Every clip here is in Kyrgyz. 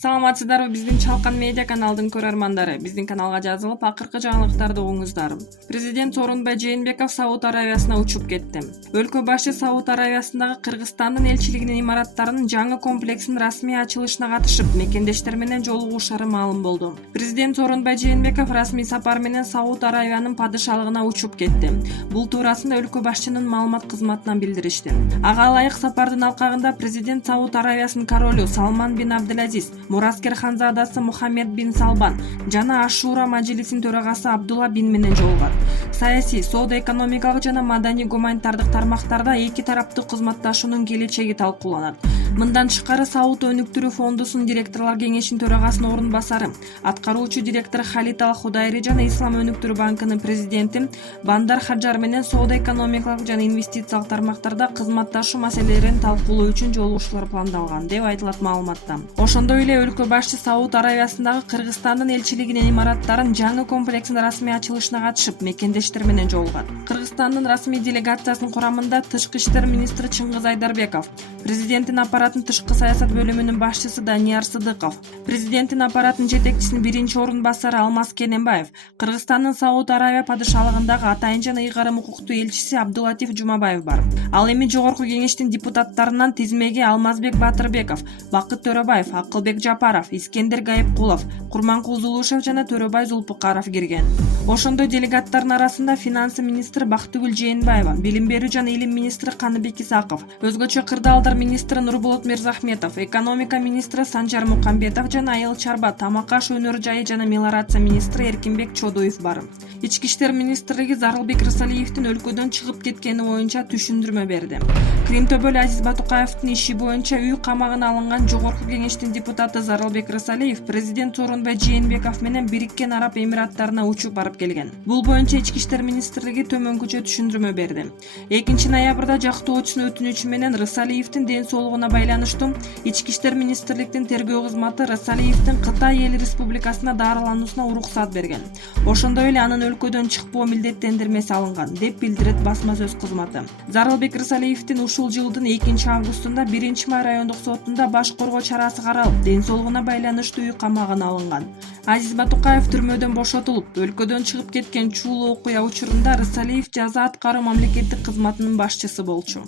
Саламатсыздарбы биздин Чалкан медиа каналдын көрөрмандары. Биздин каналга жазылып, акыркы жаңылыктарды угуңуздар. Президент Сооронбай Жээнбеков Сауд Аравиясына учуп кетти. Өлкө башы Сауд Аравиясындагы Кыргызстандын элчилигинин имараттарынын жаңы комплексинин расмий ачылышына катышып, мекендештер менен жолугушары маалым болду. Президент Сооронбай Жээнбеков расмий сапар менен Сауд Аравиянын падышалыгына учуп кетти. Бул туурасында өлкө башчынын маалымат кызматынан билдиришти. Ага ылайык сапардын алкагында президент Сауд Аравиясынын королу Салман бин Абдулазиз, Мураскер ханзадасы Мухаммед бин Салбан жана Ашура мажлисинин төрагасы Абдулла бин менен жолугат. Саясий, соода-экономикалык жана маданий гуманитардык тармактарда эки тараптуу кызматташуунун келечеги талкууланат. Мындан тышкары Сауд өнүктүрүү фондусунун директорлор кеңешинин төрагасынын орун басары, аткаруучу директор Халид Ал-Худайри жана Ислам өнүктүрүү банкынын президенти Бандар Хаджар менен соода-экономикалык жана инвестициялык тармактарда кызматташуу маселелерин талкуулоо үчүн жолугушуулар пландалган деп айтылат маалыматта. Ошондой эле өлкө башчы Сауд Аравиясындагы Кыргызстандын элчилигинин имараттарынын жаңы комплексинин расмий ачылышына катышып, мекендештер менен жолугат. Кыргызстандын расмий делегациясынын курамында Тышкы иштер министри Чыңгыз Айдарбеков, президенттин аппараттын тышкы саясат бөлүмүнүн башчысы Данияр Сыдыков, президенттин аппараттын жетекчисинин биринчи орун басары Алмаз Кененбаев, Кыргызстандын Сауд Аравия падышалыгындагы атайын жана ыйгарым укуктуу элчиси Абдулатиф Жумабаев бар. Ал эми жогорку кеңештин депутаттарынан тизмеге Алмазбек Батырбеков, Бакыт Төрөбаев, Акылбек Жапаров, Искендер Гайыпкулов, Курманкул Зулушев жана Төрөбай Зулпукаров кирген. Ошондой делегаттардын арасында финансы министри Бактыгүл Жээнбаева, билим берүү жана илим министри Каныбек Исаков, өзгөчө кырдаалдар министри Нурболот Мирзахметов, экономика министри Санжар Мукамбетов жана айыл чарба, тамак аш өнөр жайы жана мелиорация министри Эркинбек Чодуев бар. Ички иштер министрлиги Зарылбек Рысалиевдин өлкөдөн чыгып кеткени боюнча түшүндүрмө берди. Кримтөбөл Азиз Батукаевдин иши боюнча үй камагына алынган жогорку кеңештин депутаты Зарылбек Рысалиев президент Сооронбай Жээнбеков менен Бириккен Араб Эмираттарына учуп барып келген. Бул боюнча ички иштер министрлиги төмөнкүчө түшүндүрмө берди. 2-ноябрда жактоочунун өтүнүчү менен Рысалиевдин ден соолугуна байланыштуу ички иштер министрликтин тергөө кызматы Рысалиевдин Кытай эл республикасына дарылануусуна уруксат берген. Ошондой эле анын өлкөдөн чыкпоо милдеттендирмеси алынган деп билдирет басма сөз кызматы. Зарылбек Рысалиевдин ушул жылдын 2-августунда 1-май райондук сотунда баш коргоо чарасы каралып, ден соолугуна байланыштуу үй камагына алынган. Азиз Батукаев түрмөдөн бошотулуп, өлкөдөн чыгып кеткен чуулуу окуя учурунда Рысалиев жаза аткаруу мамлекеттик кызматынын башчысы болчу.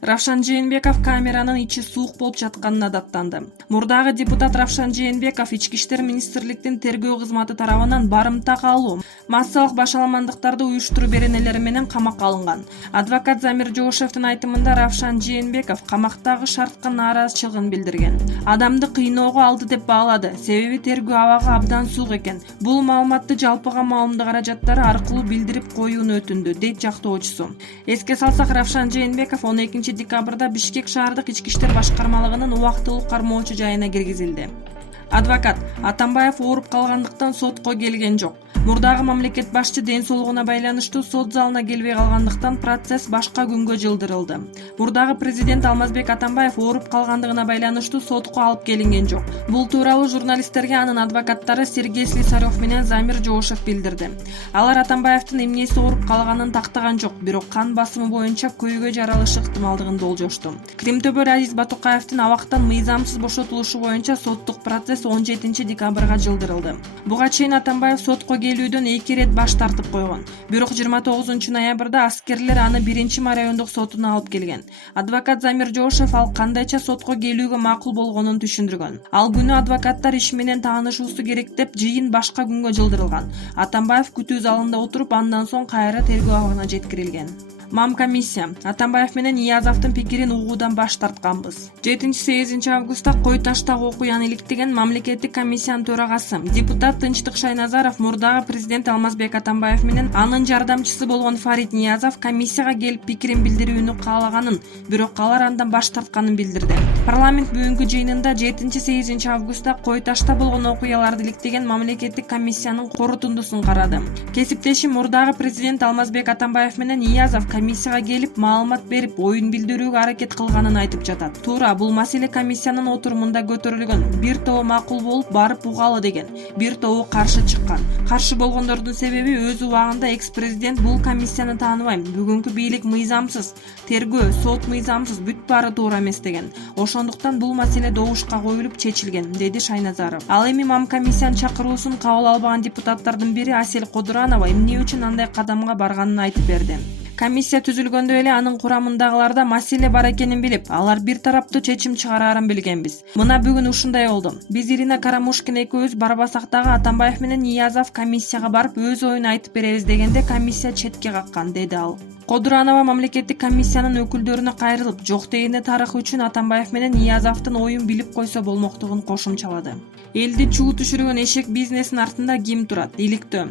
Равшан Жээнбеков камеранын ичи суук болуп жатканына даттанды. Мурдагы депутат Равшан Жээнбеков ички иштер министрликтин тергөө кызматы тарабынан барымта калуу, массалык башаламандыктарды уюштуруу беренелери менен камакка алынган. Адвокат Замир Жоошевдин айтымында Равшан Жээнбеков камактагы шартка нааразычылыгын билдирген. Адамды кыйноого алды деп баалады, себеби тергөө абагы абдан суук экен. Бул маалыматты жалпыга маалымдоо каражаттары аркылуу билдирип коюуну өтүндү, дейт жактоочусу. Эске салсак, Равшан Жээнбеков 12 декабрда Бишкек шаардык ички иштер башкармалыгынын убактылуу кармоочу жайына киргизилди. Адвокат Атамбаев ооруп калгандыктан сотко келген жок. Мурдагы мамлекет башчы ден соолугуна байланыштуу сот залына келбей калгандыктан процесс башка күнгө жылдырылды. Мурдагы президент Алмазбек Атамбаев ооруп калгандыгына байланыштуу сотко алып келинген жок. Бул тууралуу журналисттерге анын адвокаттары Сергей Слесарев менен Замир Жоошев билдирди. Алар Атамбаевдин эмнеси ооруп калганын тактаган жок, бирок кан басымы боюнча көйгөй жаралышы ыктымалдыгын болжошту. Кримтөбөл Азиз Батукаевдин абактан мыйзамсыз бошотулушу боюнча соттук процесс 17 декабрга жылдырылды. Буга чейин Атамбаев сотко келүүдөн 2 ирет баш тартып койгон. Бирок 29-ноябрда аскерлер аны 1-май райондук сотуна алып келген. Адвокат Замир Жоошев ал кандайча сотко келүүгө макул болгонун түшүндүргөн. Ал күнү адвокаттар иш менен таанышуусу керек деп жыйын башка күнгө жылдырылган. Атамбаев күтүү залында отуруп, андан соң кайра тергөө абагына жеткирилген. Мам комиссия Атамбаев менен Ниязовдун пикирин угуудан баш тартканбыз. 7-8 августта Кой Таштагы окуяны иликтеген мамлекеттик комиссиянын төрагасы депутат Тынчтык Шайназаров мурдагы президент Алмазбек Атамбаев менен анын жардамчысы болгон Фарид Ниязов комиссияга келип пикирин билдирүүнү каалаганын, бирок алар андан баш тартканын билдирди. Парламент бүгүнкү жыйынында 7-8 августта Кой Ташта болгон окуяларды иликтеген мамлекеттик комиссиянын корутундусун карады. Кесиптешим мурдагы президент Алмазбек Атамбаев менен Ниязов комиссияга келип маалымат берип оюн билдирүүгө аракет кылганын айтып жатат. Туура, бул маселе комиссиянын отурумунда көтөрүлгөн. Бир тобу макул болуп барып угалы деген, бир тобу каршы чыккан. Каршы болгондордун себеби өз убагында экс-президент бул комиссияны тааныбайм, бүгүнкү бийлик мыйзамсыз, тергөө, сот мыйзамсыз, бүт баары туура эмес деген. Ошондуктан бул маселе добушка коюлуп чечилген, деди Шайназаров. Ал эми мам комиссиянын чакыруусун кабыл албаган депутаттардын бири Асель Кодуранова эмне үчүн андай кадамга барганын айтып берди. Комиссия түзүлгөндө эле анын курамындагыларда маселе бар экенин билип, алар бир тараптуу чечим чыгарарын билгенбиз. Мына бүгүн ушундай болду. Биз Ирина Карамушкина экөөбүз барбасак дагы Атамбаев менен Ниязов комиссияга барып өз оюн айтып беребиз дегенде комиссия четке каккан, деди ал. Кодуранова мамлекеттик комиссиянын өкүлдөрүнө кайрылып, жок дегенде тарых үчүн Атамбаев менен Ниязовдун оюн билип койсо болмоктугун кошумчалады. Элди чуу түшүргөн эшек бизнесинин артында ким турат? Иликтөө.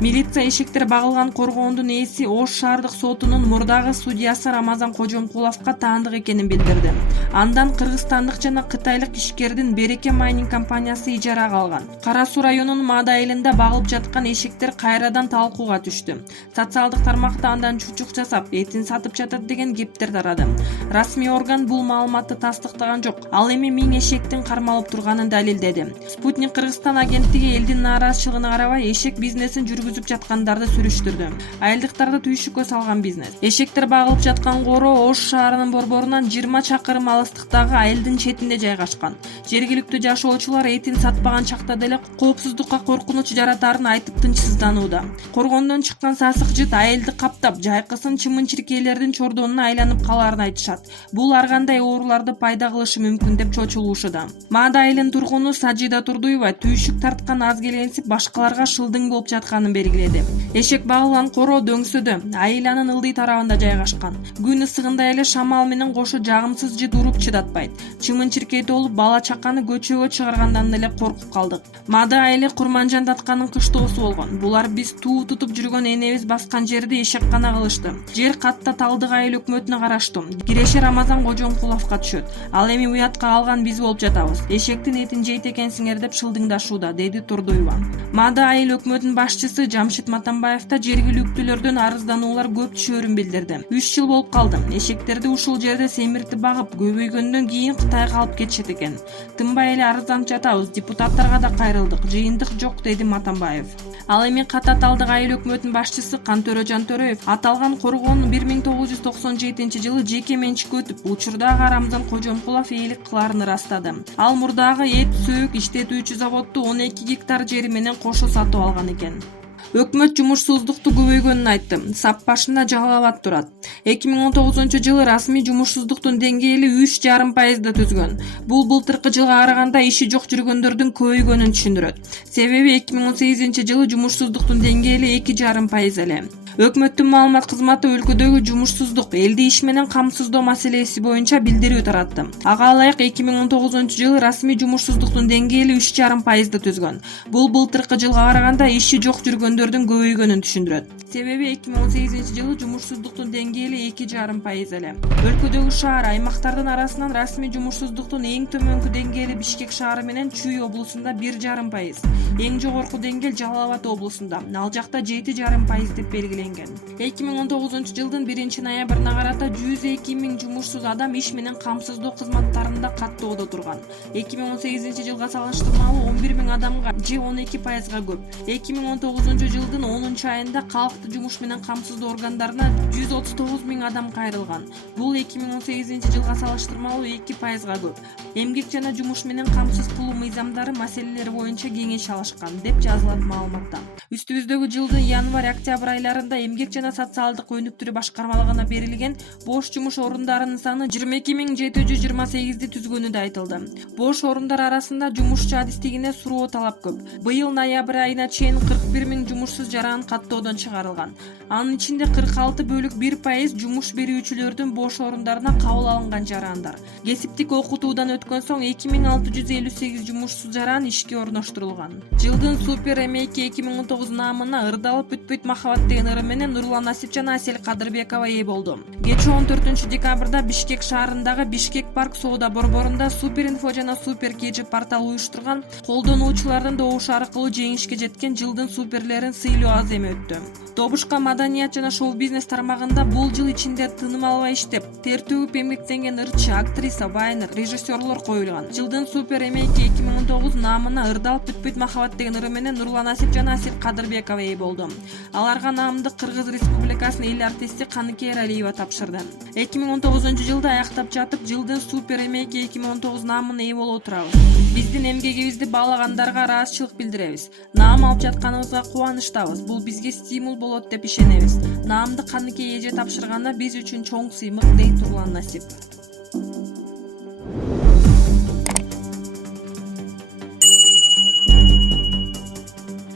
Милиция эшектер багылган коргоондун ээси Ош шаардык сотунун мурдагы судьясы Рамазан Кожомкуловго таандык экенин билдирди. Андан кыргызстандык жана кытайлык ишкердин Береке майнинг компаниясы ижарага алган. Кара Суу районунун Маада айылында багылып жаткан эшектер кайрадан талкууга түштү. Социалдык тармакта андан чучук жасап, этин сатып жатат деген кептер тарады. Расмий орган бул маалыматты тастыктаган жок. Ал эми 1000 эшектин кармалып турганын далилдеди. Спутник Кыргызстан агенттиги элдин нааразычылыгына карабай эшек бизнесин жүргүзүп жаткандарды сүрүштүрдү. Айылдыктарды түйшүккө салган бизнес. Эшектер багылып жаткан коро Ош шаарынын борборунан 20 чакырым алыстыктагы айылдын четинде жайгашкан. Жергиликтүү жашоочулар этин сатпаган чакта деле коопсуздукка коркунуч жаратарын айтып тынчсызданууда. Коргондон чыккан сасык жыт айылды каптап, жайкысын чымын-чиркейлердин чордонуна айланып калаарын айтышат. Бул ар кандай ооруларды пайда кылышы мүмкүн деп чочулуушуда. Маада айылынын тургуну Сажида Турдуева түйшүк тарткан аз келенсип башкаларга шылдың болуп жатканын белгиледи. Эшек багылган коро дөңсөдө, айыланын ылдый тарабында жайгашкан. Күн ысыгында эле шамал менен кошо жагымсыз жыт уруп чыдатпайт. Чымын-чиркей толуп бала чаканы көчөгө чыгаргандан эле коркуп калдык. Маада айылы Курманжан Татканын кыштоосу болгон. Булар биз туу тутуп жүргөн энебиз баскан жерди эшеккана кылышты. Жер катта Талдык айыл өкмөтүнө караштуу. Киреши Рамазан Кожомкуловго түшөт. Ал эми уятка калган биз болуп жатабыз. Эшектин этин жейт экенсиңер деп шылдыңдашууда, деди Турдуева. Маада айыл өкмөтүнүн башчысы Жамшит Матамбаев да жергиликтүүлөрдөн арыздануулар көп түшөрүн билдирди. 3 жыл болуп калды. Эшектерди ушул жерде семиртип багып, көбөйгөндөн кийин Кытайга алып кетишет экен. Тынбай эле арызданып жатабыз, депутаттарга да кайрылдык, жыйынтык жок, деди Матамбаев. Ал эми ката Талдык айыл өкмөтүнүн башчысы Кантөрө Жантөрөев аталган коргоонун 1997-жылы жеке менчикке өтүп, учурдагы Рамазан Кожомкулов ээлик кыларын ырастады. Ал мурдагы эт сөөк иштетүүчү заводду 12 гектар жери менен кошо сатып алган экен. Өкмөт жумушсуздукту көбөйгөнүн айтты. Сап башында Жалал-Абад турат. 2019-жылы расмий жумушсуздуктун деңгээли 3,5% түзгөн. Бул былтыркы жылга караганда иши жок жүргөндөрдүн көбөйгөнүн түшүндүрөт. Себеби 2018-жылы жумушсуздуктун деңгээли 2,5% эле. Өкмөттүн маалымат кызматы өлкөдөгү жумушсуздук, элди иш менен камсыздоо маселеси боюнча билдирүү таратты. Ага ылайык 2019-жылы расмий жумушсуздуктун деңгээли 3,5% түзгөн. Бул былтыркы жылга караганда иши жок жүргөндөрдүн көбөйгөнүн түшүндүрөт. Себеби 2018-жылы жумушсуздуктун деңгээли 2,5% эле. Өлкөдөгү шаар аймактардын арасынан расмий жумушсуздуктун эң төмөнкү деңгээли Бишкек шаары менен Чүй облусунда 1,5%. Эң жогорку деңгээл Жалал-Абад облусунда. Ал жакта 7,5% деп белгиленген. 2019-жылдын 1-ноябрына карата 102 000 жумушсуз адам иш менен камсыздоо кызматтарында каттоодо турган. 2018-жылга салыштырмалуу 11 000 адамга же 12%га көп. 2019-жылдын 10-айында калкты жумуш менен камсыздоо органдарына 139 000 адам кайрылган. Бул 2018-жылга салыштырмалуу 2%га көп. Эмгек жана жумуш менен камсыз кылуу мыйзамдары маселелери боюнча кеңеш алышкан, деп жазылат маалыматта. Үстүбүздөгү жылдын январь-октябрь айларында эмгек жана социалдык өнүктүрүү башкармалыгына берилген бош жумуш орундарынын саны 22 728 түзгөнү да айтылды. Бош орундар арасында жумушчу адистигине суроо талап көп. Быйыл ноябрь айына чейин 41 000 жумушсуз жаран каттоодон чыгарылган. Анын ичинде 46,1% жумуш берүүчүлөрдүн бош орундарына кабыл алынган жарандар. Кесиптик окутуудан өткөн соң 2658 жумушсуз жаран ишке орноштурулган. Жылдын супер эмейки 2019 наамына ырдалып бүтпөйт махабат деген ыры менен Нурлан Насип жана Асель Кадырбекова ээ болду. Кечээ 14-декабрда Бишкек шаарындагы Бишкек парк соода борборунда Супер инфо жана Супер KG портал уюштурган колдонуучулардын добушу аркылуу жеңишке жеткен жылдын суперлерин сыйлоо аземи өттү. Добушка маданият жана шоу-бизнес тармагында бул жыл ичинде тыным албай иштеп, тер төгүп эмгектенген ырчы, актриса, вайнер, режиссерлор коюлган. Жылдын супер эмейки 2019 наамына Ырдалып бүтпөйт махабат деген ыры менен Нурлан Асип жана Асир Кадырбекова ээ болду. Аларга наамды Кыргыз Республикасынын эл артисти Каныке Эралиева тапшырды. 2019-жылда аяктап жатып, жылдын супер эмейки 2019 наамына ээ болуп турабыз. Биздин эмгегибизди баалагандарга ыраазычылык билдиребиз. Наам алып жатканыбызга кубанычтабыз. Бул бизге стимул болот деп ишенебиз. Наамды Каныке эже тапшырганда биз үчүн чоң сыймык, дейт Нурлан Асип.